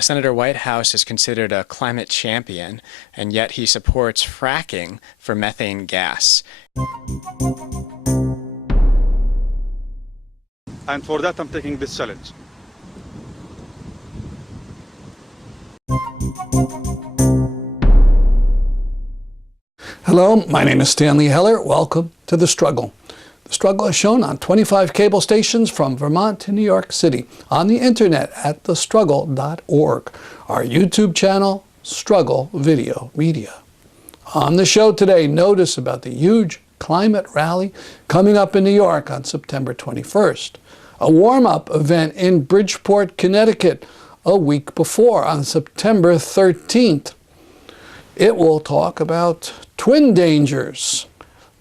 Senator Whitehouse is considered a climate champion, and yet he supports fracking for methane gas. And for that, I'm taking this challenge. Hello, my name is Stanley Heller. Welcome to The Struggle. The Struggle is shown on 25 cable stations from Vermont to New York City, on the internet at thestruggle.org, our YouTube channel, Struggle Video Media. On the show today, notice about the huge climate rally coming up in New York on September 21st, a warm-up event in Bridgeport, Connecticut, a week before on September 13th. It will talk about twin dangers,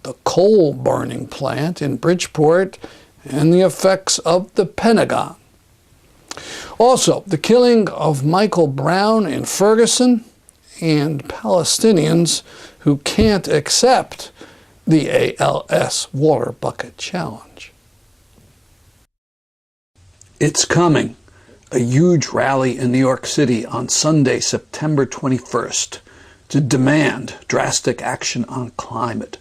the coal burning plant in Bridgeport, and the effects of the Pentagon. Also, the killing of Michael Brown in Ferguson, and Palestinians who can't accept the ALS Water Bucket Challenge. It's coming. A huge rally in New York City on Sunday, September 21st, to demand drastic action on climate.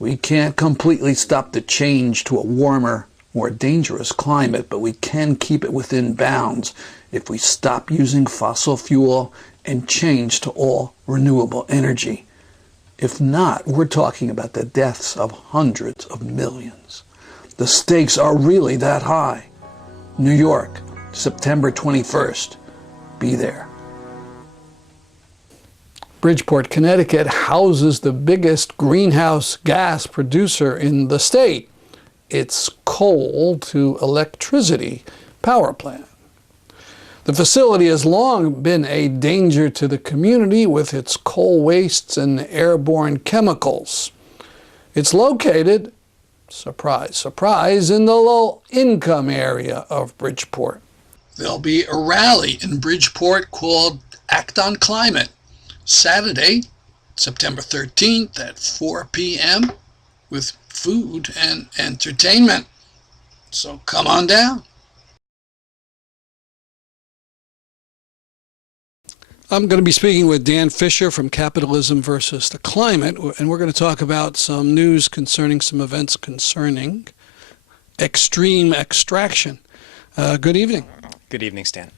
We can't completely stop the change to a warmer, more dangerous climate, but we can keep it within bounds if we stop using fossil fuel and change to all renewable energy. If not, we're talking about the deaths of hundreds of millions. The stakes are really that high. New York, September 21st. Be there. Bridgeport, Connecticut houses the biggest greenhouse gas producer in the state. Its coal to electricity power plant. The facility has long been a danger to the community with its coal wastes and airborne chemicals. It's located, surprise, surprise, in the low-income area of Bridgeport. There'll be a rally in Bridgeport called Act on Climate, Saturday, September 13th at 4 p.m. with food and entertainment. So come on down. I'm going to be speaking with Dan Fisher from Capitalism versus the Climate, and we're going to talk about some news concerning some events concerning extreme extraction. Good evening. Good evening, Stan.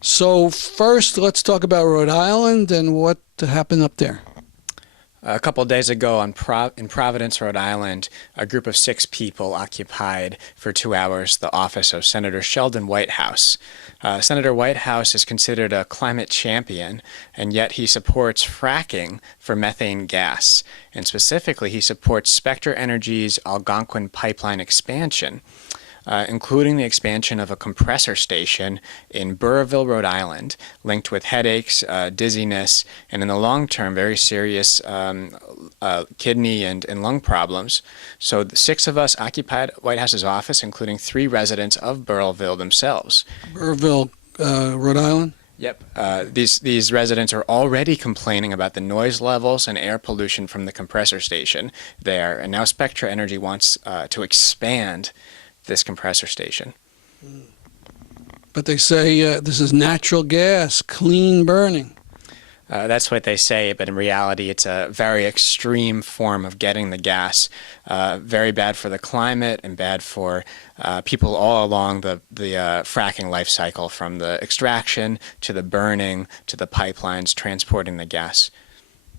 So first, let's talk about Rhode Island and what happened up there. A couple of days ago in Providence, Rhode Island, a group of 6 people occupied for 2 hours the office of Senator Sheldon Whitehouse. Senator Whitehouse is considered a climate champion, and yet he supports fracking for methane gas. And specifically, he supports Spectre Energy's Algonquin pipeline expansion, including the expansion of a compressor station in Burrillville, Rhode Island, linked with headaches, dizziness, and in the long term, very serious kidney and lung problems. So the 6 of us occupied White House's office, including 3 residents of Burrillville themselves. Burrillville, Rhode Island? Yep. These residents are already complaining about the noise levels and air pollution from the compressor station there, and now Spectra Energy wants to expand this compressor station. But they say this is natural gas, clean burning. That's what they say, but in reality it's a very extreme form of getting the gas. Very bad for the climate and bad for people all along the fracking life cycle, from the extraction to the burning to the pipelines transporting the gas.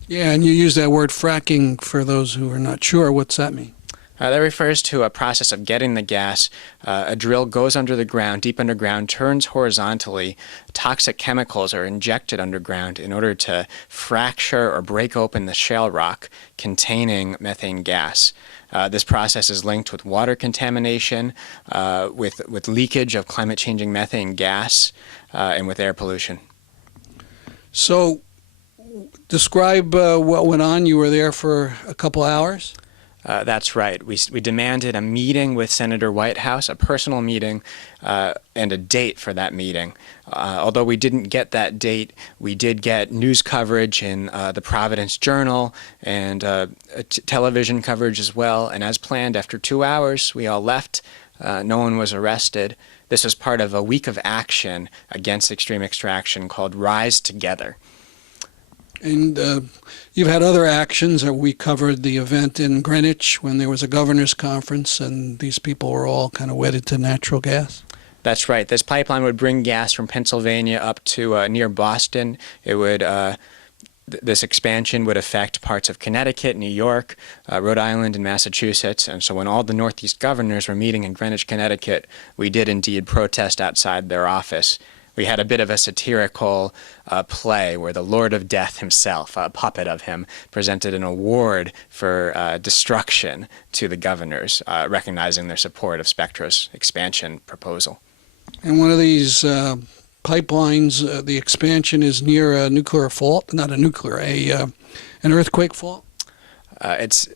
Yeah, and you use that word fracking for those who are not sure. What's that mean? That refers to a process of getting the gas. A drill goes under the ground, deep underground, turns horizontally. Toxic chemicals are injected underground in order to fracture or break open the shale rock containing methane gas. This process is linked with water contamination, with leakage of climate-changing methane gas, and with air pollution. So, describe what went on. You were there for a couple hours? That's right. We demanded a meeting with Senator Whitehouse, a personal meeting, and a date for that meeting. Although we didn't get that date, we did get news coverage in the Providence Journal and television coverage as well. And as planned, after 2 hours, we all left No one was arrested. This was part of a week of action against extreme extraction called Rise Together. And you've had other actions. We covered the event in Greenwich when there was a governor's conference and these people were all kind of wedded to natural gas. That's right. This pipeline would bring gas from Pennsylvania up to near Boston. It would this expansion would affect parts of Connecticut, New York, Rhode Island, and Massachusetts. And so when all the Northeast governors were meeting in Greenwich, Connecticut, we did indeed protest outside their office. We had a bit of a satirical play where the Lord of Death himself, a puppet of him, presented an award for destruction to the governors, recognizing their support of Spectra's expansion proposal. And one of these pipelines, the expansion is near a nuclear fault, not a nuclear, an earthquake fault? It's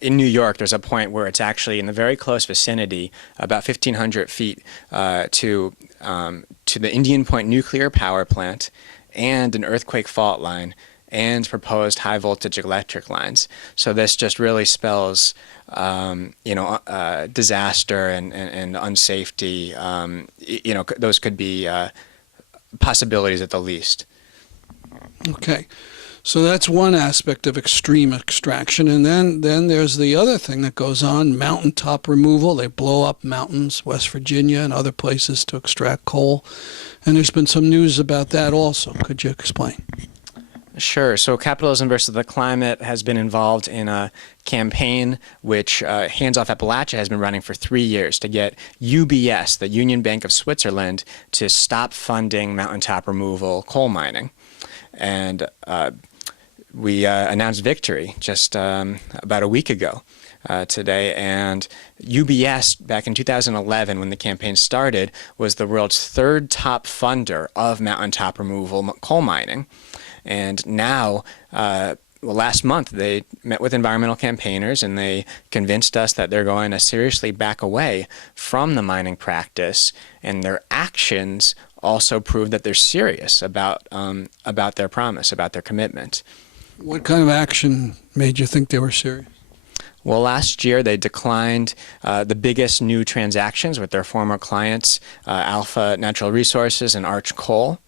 in New York. There's a point where it's actually in the very close vicinity, about 1,500 feet to the Indian Point nuclear power plant and an earthquake fault line and proposed high voltage electric lines. So this just really spells, disaster and unsafety. Those could be possibilities at the least. Okay. So that's one aspect of extreme extraction. And then there's the other thing that goes on, mountaintop removal. They blow up mountains, West Virginia and other places to extract coal. And there's been some news about that also. Could you explain? Sure. So Capitalism versus the Climate has been involved in a campaign which Hands Off Appalachia has been running for 3 years to get UBS, the Union Bank of Switzerland, to stop funding mountaintop removal coal mining. And we announced victory just about a week ago today. And UBS, back in 2011, when the campaign started, was the world's third top funder of mountaintop removal coal mining. And now, last month, they met with environmental campaigners and they convinced us that they're going to seriously back away from the mining practice, and their actions also prove that they're serious about their promise, about their commitment. What kind of action made you think they were serious? Well, last year they declined the biggest new transactions with their former clients, Alpha Natural Resources and Arch Coal.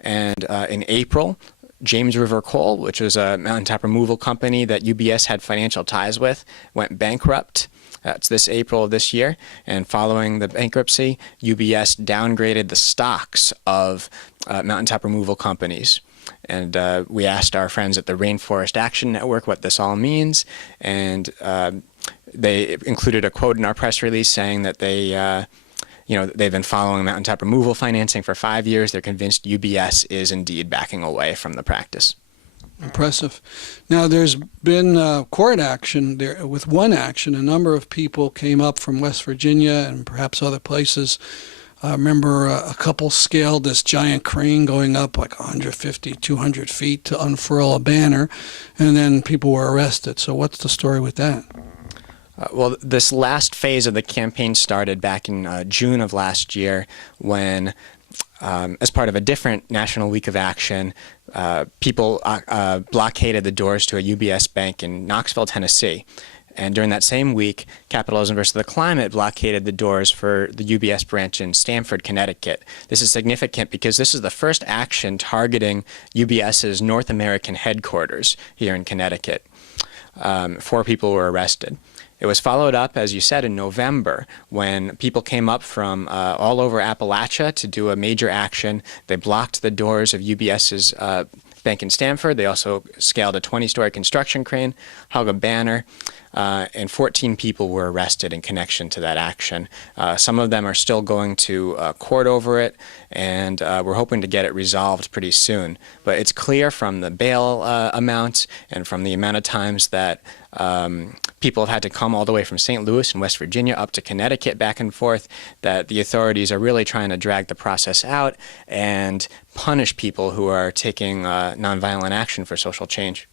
And in April, James River Coal, which was a mountaintop removal company that UBS had financial ties with, went bankrupt. That's this April of this year. And following the bankruptcy, UBS downgraded the stocks of mountaintop removal companies. And we asked our friends at the Rainforest Action Network what this all means. And they included a quote in our press release saying that they've been following mountaintop removal financing for 5 years. They're convinced UBS is indeed backing away from the practice. Impressive. Now, there's been court action there. With one action, a number of people came up from West Virginia and perhaps other places. I remember a couple scaled this giant crane going up like 150, 200 feet to unfurl a banner, and then people were arrested. So what's the story with that? Well, this last phase of the campaign started back in June of last year when, as part of a different National Week of Action, people blockaded the doors to a UBS bank in Knoxville, Tennessee. And during that same week, Capitalism versus the Climate blockaded the doors for the UBS branch in Stamford, Connecticut. This is significant because this is the first action targeting UBS's North American headquarters here in Connecticut. 4 people were arrested. It was followed up, as you said, in November when people came up from all over Appalachia to do a major action. They blocked the doors of UBS's bank in Stamford. They also scaled a 20-story construction crane, hung a banner, and 14 people were arrested in connection to that action. Some of them are still going to court over it, and we're hoping to get it resolved pretty soon. But it's clear from the bail amounts and from the amount of times that people have had to come all the way from St. Louis and West Virginia up to Connecticut back and forth that the authorities are really trying to drag the process out and punish people who are taking nonviolent action for social change.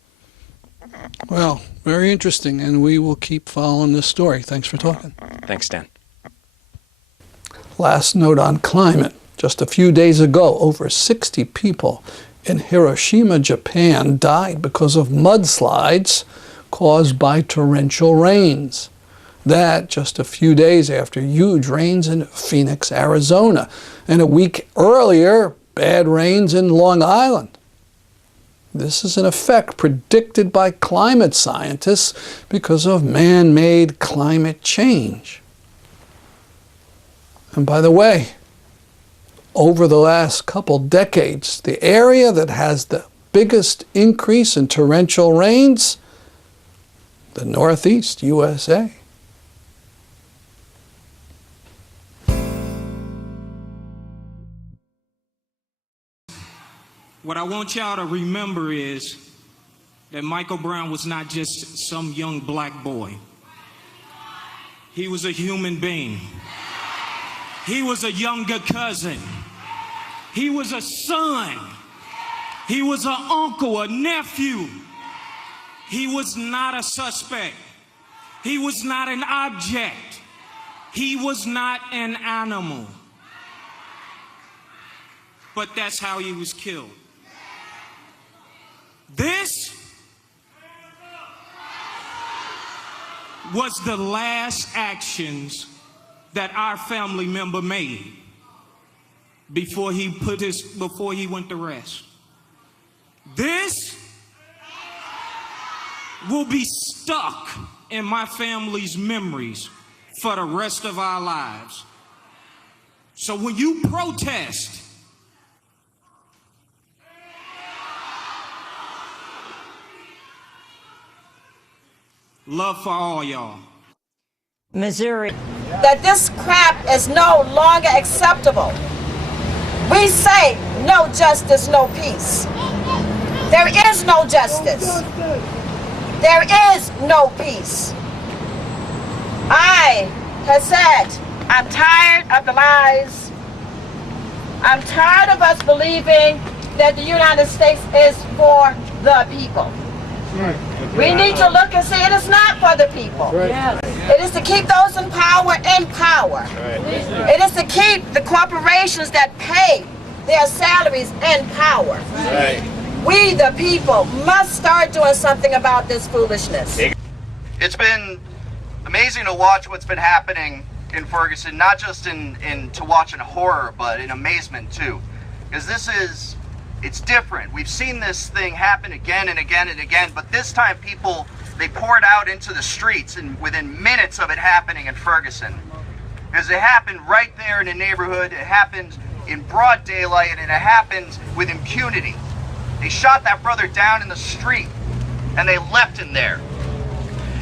Well, very interesting, and we will keep following this story. Thanks for talking. Thanks, Dan. Last note on climate. Just a few days ago, over 60 people in Hiroshima, Japan, died because of mudslides caused by torrential rains. That just a few days after huge rains in Phoenix, Arizona, and a week earlier, bad rains in Long Island. This is an effect predicted by climate scientists because of man-made climate change. And by the way, over the last couple decades, the area that has the biggest increase in torrential rains, the Northeast USA. What I want y'all to remember is that Michael Brown was not just some young black boy. He was a human being. He was a younger cousin. He was a son. He was an uncle, a nephew. He was not a suspect. He was not an object. He was not an animal. But that's how he was killed. This was the last actions that our family member made before he went to rest. This will be stuck in my family's memories for the rest of our lives. So when you protest, love for all y'all. Missouri. That this crap is no longer acceptable. We say no justice, no peace. There is no justice. There is no peace. I have said, I'm tired of the lies. I'm tired of us believing that the United States is for the people. We need to look and see it is not for the people. It is to keep those in power in power. It is to keep the corporations that pay their salaries in power. We, the people, must start doing something about this foolishness. It's been amazing to watch what's been happening in Ferguson, not just to watch in horror, but in amazement too. Because it's different. We've seen this thing happen again and again and again, but this time people, they poured out into the streets and within minutes of it happening in Ferguson. Because it happened right there in the neighborhood, it happened in broad daylight, and it happened with impunity. They shot that brother down in the street, and they left him there.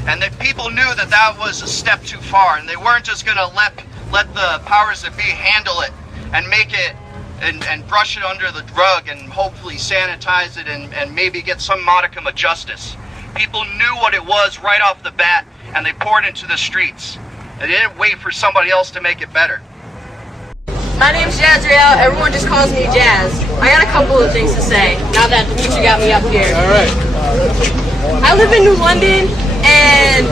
And the people knew that that was a step too far, and they weren't just gonna let the powers that be handle it and make it and brush it under the rug and hopefully sanitize it and maybe get some modicum of justice. People knew what it was right off the bat, and they poured into the streets. They didn't wait for somebody else to make it better. My name's Jazriel. Everyone just calls me Jazz. I got a couple of things to say now that the teacher got me up here. All right. I live in New London, and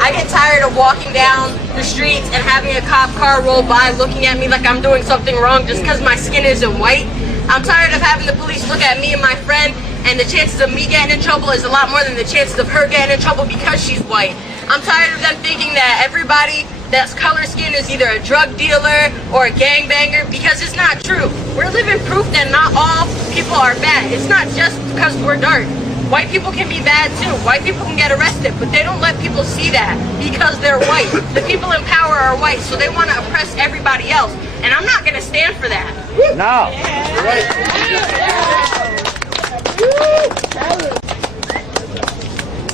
I get tired of walking down the streets and having a cop car roll by looking at me like I'm doing something wrong just because my skin isn't white. I'm tired of having the police look at me and my friend, and the chances of me getting in trouble is a lot more than the chances of her getting in trouble because she's white. I'm tired of them thinking that everybody that's color skin is either a drug dealer or a gangbanger, because it's not true. We're living proof that not all people are bad. It's not just because we're dark. White people can be bad too. White people can get arrested, but they don't let people see that because they're white. The people in power are white, so they want to oppress everybody else. And I'm not going to stand for that. No.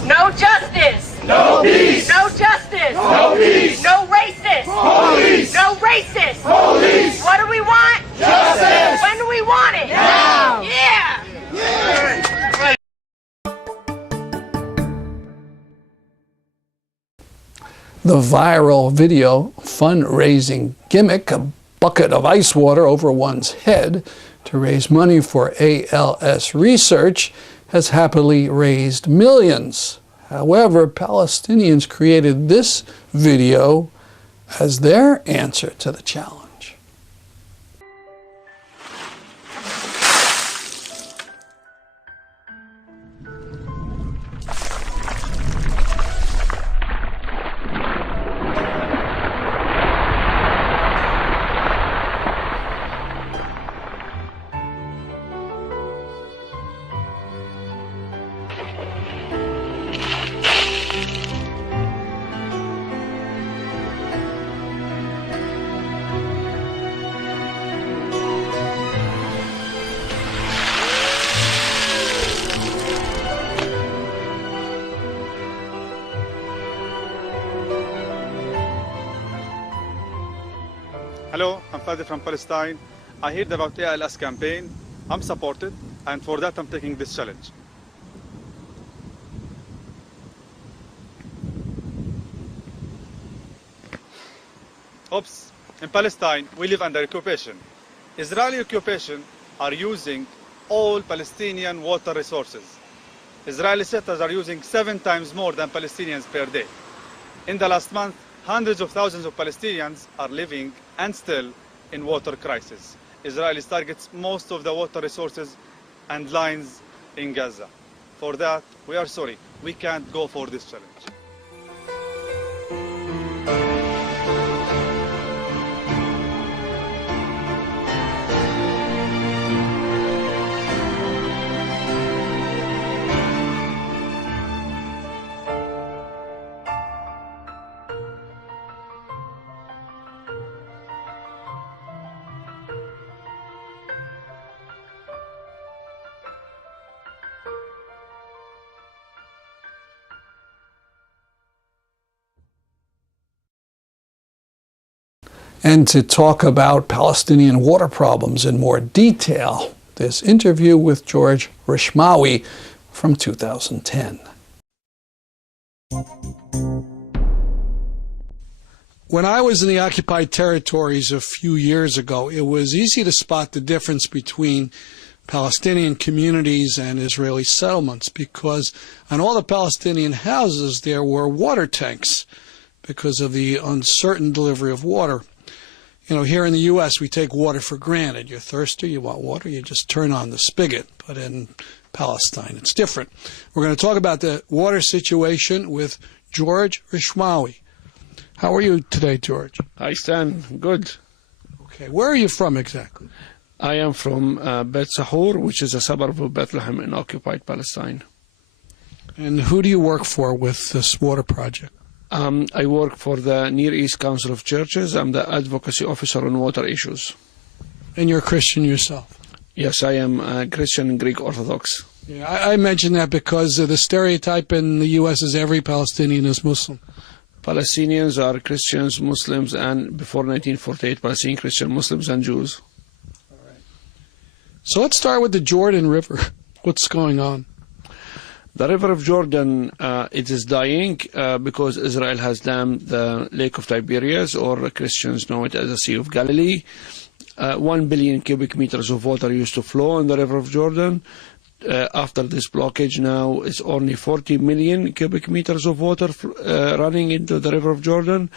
No justice. No peace! No justice! No peace! No racist! Police! No racist! Police! What do we want? Justice! When do we want it? Now! Yeah! The viral video fundraising gimmick, a bucket of ice water over one's head to raise money for ALS research, has happily raised millions. However, Palestinians created this video as their answer to the challenge. Hello, I'm Fadi from Palestine. I heard about ALS campaign. I'm supported, and for that I'm taking this challenge. Oops. In Palestine, we live under occupation. Israeli occupation are using all Palestinian water resources. Israeli settlers are using 7 times more than Palestinians per day. In the last month, hundreds of thousands of Palestinians are living and still in water crisis. Israel targets most of the water resources and lines in Gaza. For that, we are sorry, we can't go for this challenge. And to talk about Palestinian water problems in more detail, this interview with George Rishmawi from 2010. When I was in the occupied territories a few years ago, it was easy to spot the difference between Palestinian communities and Israeli settlements because on all the Palestinian houses there were water tanks because of the uncertain delivery of water. You know, here in the U.S., we take water for granted. You're thirsty, you want water, you just turn on the spigot. But in Palestine, it's different. We're going to talk about the water situation with George Rishmawi. How are you today, George? Hi, Stan. Good. Okay. Where are you from exactly? I am from Bet Sahur, which is a suburb of Bethlehem in occupied Palestine. And who do you work for with this water project? I work for the Near East Council of Churches. I'm the advocacy officer on water issues. And you're a Christian yourself? Yes, I am a Christian and Greek Orthodox. Yeah, I mention that because the stereotype in the U.S. is every Palestinian is Muslim. Palestinians are Christians, Muslims, and before 1948, Palestinian Christian Muslims and Jews. All right. So let's start with the Jordan River. What's going on? The river of Jordan, it is dying because Israel has dammed the Lake of Tiberias, or Christians know it as the Sea of Galilee. 1 billion cubic meters of water used to flow in the river of Jordan. After this blockage now, it's only 40 million cubic meters of water running into the river of Jordan,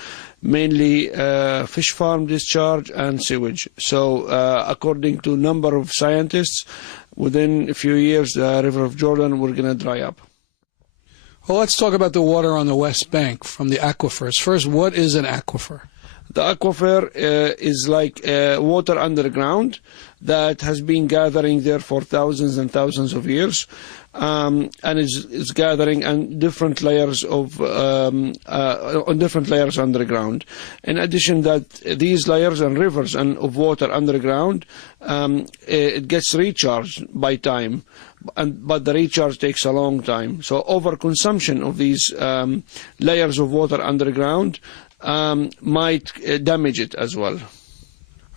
mainly fish farm discharge and sewage. So according to a number of scientists, within a few years, the river of Jordan will going to dry up. Well, let's talk about the water on the West Bank from the aquifers. First, what is an aquifer? The aquifer is like water underground that has been gathering there for thousands and thousands of years, and is gathering on different layers of underground. In addition, that these layers and rivers and of water underground, it gets recharged by time, but the recharge takes a long time. So overconsumption of these layers of water underground might damage it as well.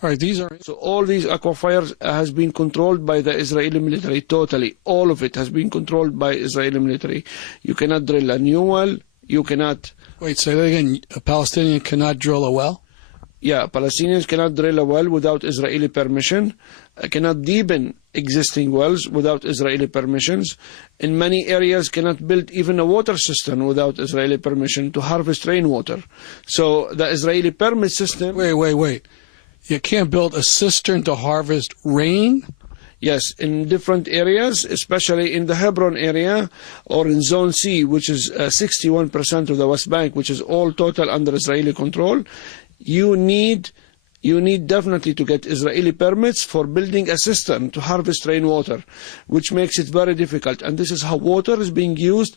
All right, so all these aquifers has been controlled by the Israeli military totally. All of it has been controlled by Israeli military. You cannot drill a new well. You cannot. Wait, say that again. A Palestinian cannot drill a well? Yeah, Palestinians cannot drill a well without Israeli permission. Cannot deepen existing wells without Israeli permissions. In many areas, cannot build even a water system without Israeli permission to harvest rainwater. So the Israeli permit system. Wait. You can't build a cistern to harvest rain? Yes, in different areas, especially in the Hebron area or in Zone C, which is 61% of the West Bank, which is all total under Israeli control. You need you need definitely to get Israeli permits for building a cistern to harvest rainwater, which makes it very difficult. And this is how water is being used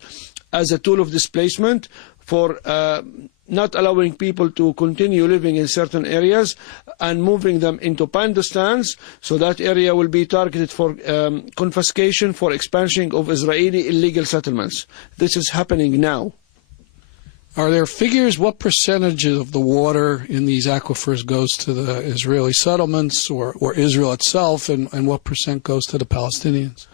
as a tool of displacement for not allowing people to continue living in certain areas and moving them into Pandastans, so that area will be targeted for confiscation for expansion of Israeli illegal settlements. This is happening now. Are there figures what percentage of the water in these aquifers goes to the Israeli settlements or Israel itself, and what percent goes to the Palestinians?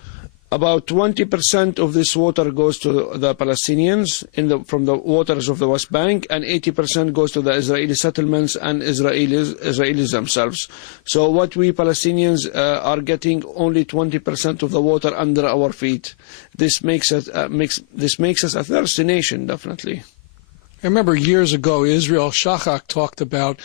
About 20% of this water goes to the Palestinians from the waters of the West Bank, and 80% goes to the Israeli settlements and Israelis themselves. So what we Palestinians are getting only 20% of the water under our feet. This makes us a thirsty nation, definitely. I remember years ago, Israel Shachak talked about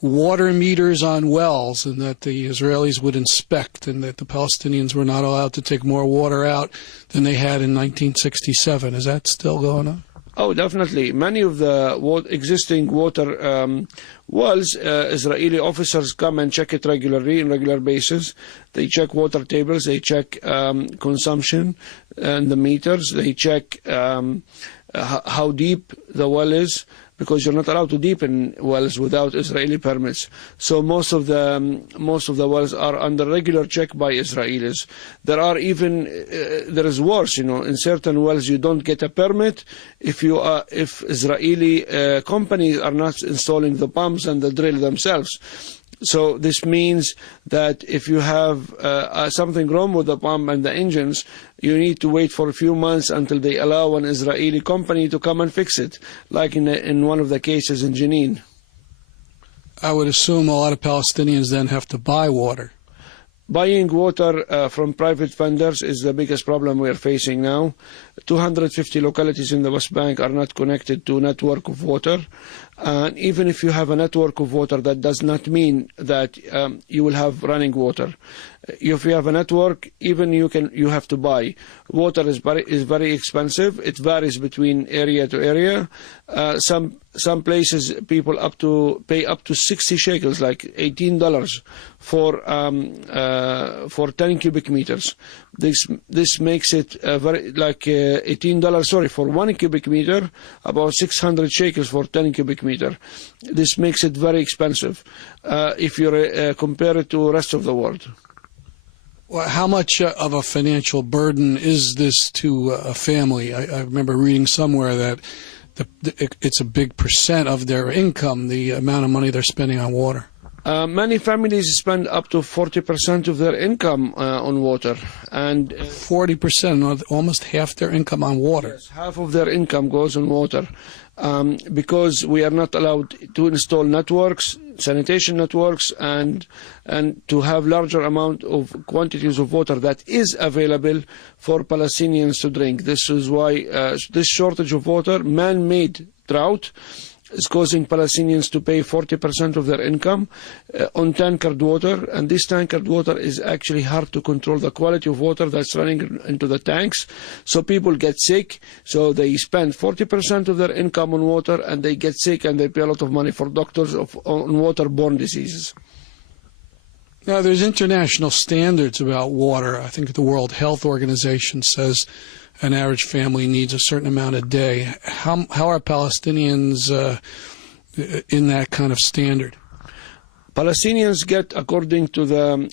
water meters on wells, and that the Israelis would inspect, and that the Palestinians were not allowed to take more water out than they had in 1967. Is that still going on? Oh, definitely. Many of the existing water wells, Israeli officers come and check it regularly, on regular basis. They check water tables, they check consumption and the meters, they check how deep the well is, because you're not allowed to deepen wells without Israeli permits. So most of the wells are under regular check by Israelis. There are even there is worse, in certain wells you don't get a permit if Israeli companies are not installing the pumps and the drill themselves. So this means that if you have something wrong with the pump and the engines, you need to wait for a few months until they allow an Israeli company to come and fix it, like in one of the cases in Jenin. I would assume a lot of Palestinians then have to buy water. Buying water from private vendors is the biggest problem we are facing now. 250 localities in the West Bank are not connected to a network of water. And even if you have a network of water, that does not mean that you will have running water. If you have a network, even you have to buy. Water is very expensive. It varies between area to area. Some places people pay up to 60 shekels, like $18 for 10 cubic meters. This makes it very like $18. Sorry, for 1 cubic meter, about 600 shekels for 10 cubic meter. This makes it very expensive if you compare it to the rest of the world. Well, how much of a financial burden is this to a family? I remember reading somewhere that it's a big percent of their income, the amount of money they're spending on water. Many families spend up to 40% of their income on water, and 40%, almost half their income on water. Yes, half of their income goes on water, because we are not allowed to install networks, sanitation networks, and to have larger amount of quantities of water that is available for Palestinians to drink. This is why this shortage of water, man-made drought, is causing Palestinians to pay 40% of their income on tankered water, and this tankered water is actually hard to control the quality of water that's running into the tanks. So people get sick, so they spend 40% of their income on water, and they get sick, and they pay a lot of money for doctors on waterborne diseases. Now, there's international standards about water. I think the World Health Organization says an average family needs a certain amount a day. How are Palestinians in that kind of standard? Palestinians get, according to the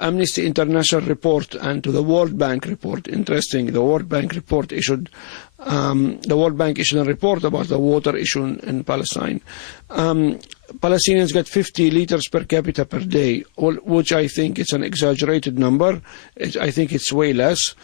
Amnesty International report and to the World Bank report. Interesting, the World Bank report issued. The World Bank issued a report about the water issue in Palestine. Palestinians get 50 liters per capita per day, which I think is an exaggerated number. I think it's way less.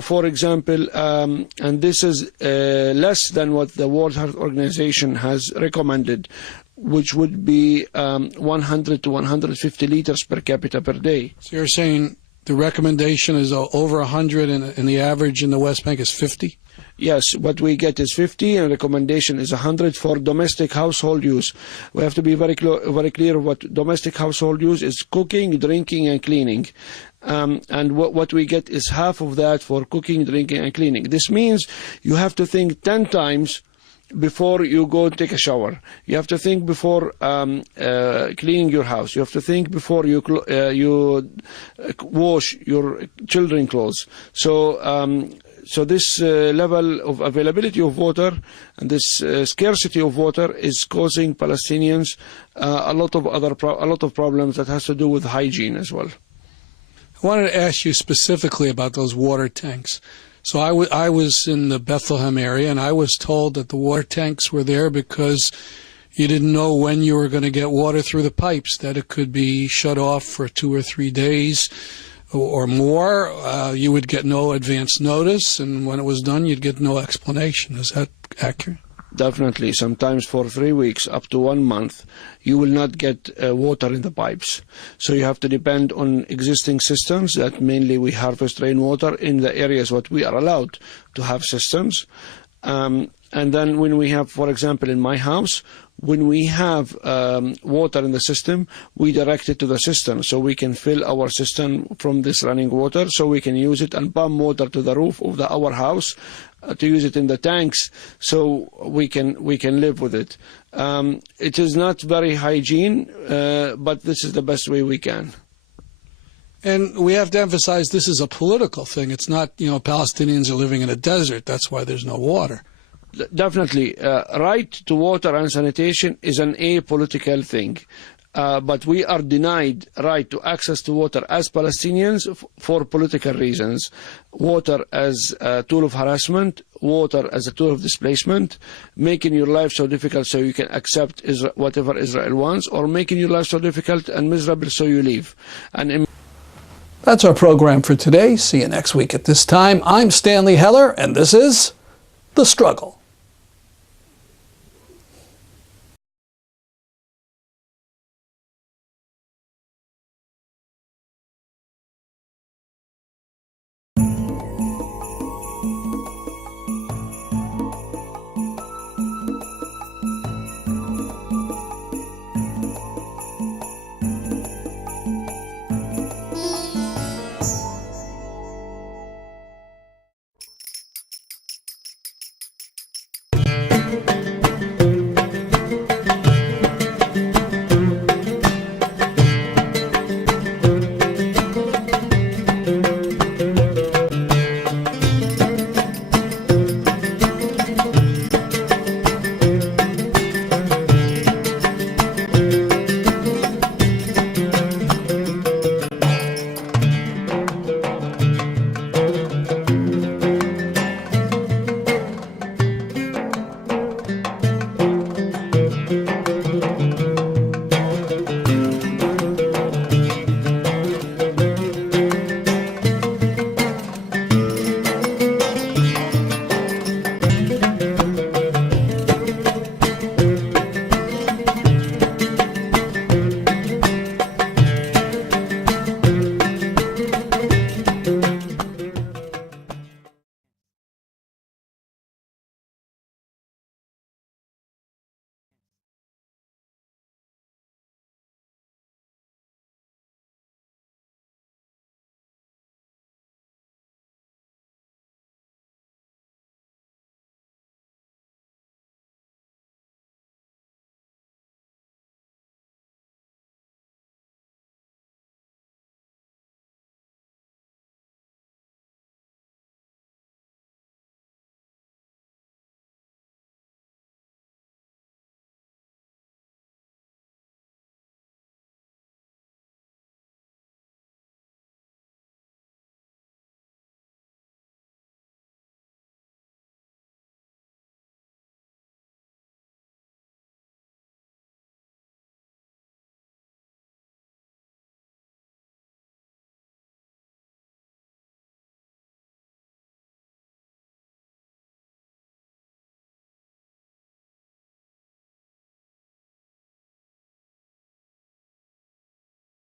For example, and this is less than what the World Health Organization has recommended, which would be 100 to 150 liters per capita per day. So you're saying the recommendation is over 100 and the average in the West Bank is 50? Yes, what we get is 50 and recommendation is 100 for domestic household use. We have to be very clear what domestic household use is: cooking, drinking and cleaning. And what we get is half of that for cooking, drinking and cleaning. This means you have to think 10 times before you go take a shower. You have to think before cleaning your house. You have to think before you wash your children's clothes. So this level of availability of water and this scarcity of water is causing Palestinians a lot of problems that has to do with hygiene as well. I wanted to ask you specifically about those water tanks. So I was in the Bethlehem area, and I was told that the water tanks were there because you didn't know when you were going to get water through the pipes, that it could be shut off for 2 or 3 days or more. You would get no advance notice, and when it was done, you'd get no explanation. Is that accurate? Definitely. Sometimes for 3 weeks, up to 1 month, you will not get water in the pipes. So you have to depend on existing systems that mainly we harvest rainwater in the areas what we are allowed to have systems. And then when we have, for example, in my house, when we have water in the system, we direct it to the system so we can fill our system from this running water so we can use it and pump water to the roof of our house to use it in the tanks so we can live with it. It is not very hygiene, but this is the best way we can. And we have to emphasize this is a political thing. It's not, Palestinians are living in a desert. That's why there's no water. Definitely. Right to water and sanitation is an apolitical thing. But we are denied right to access to water as Palestinians for political reasons. Water as a tool of harassment, water as a tool of displacement, making your life so difficult so you can accept whatever Israel wants, or making your life so difficult and miserable so you leave. That's our program for today. See you next week at this time. I'm Stanley Heller, and this is The Struggle.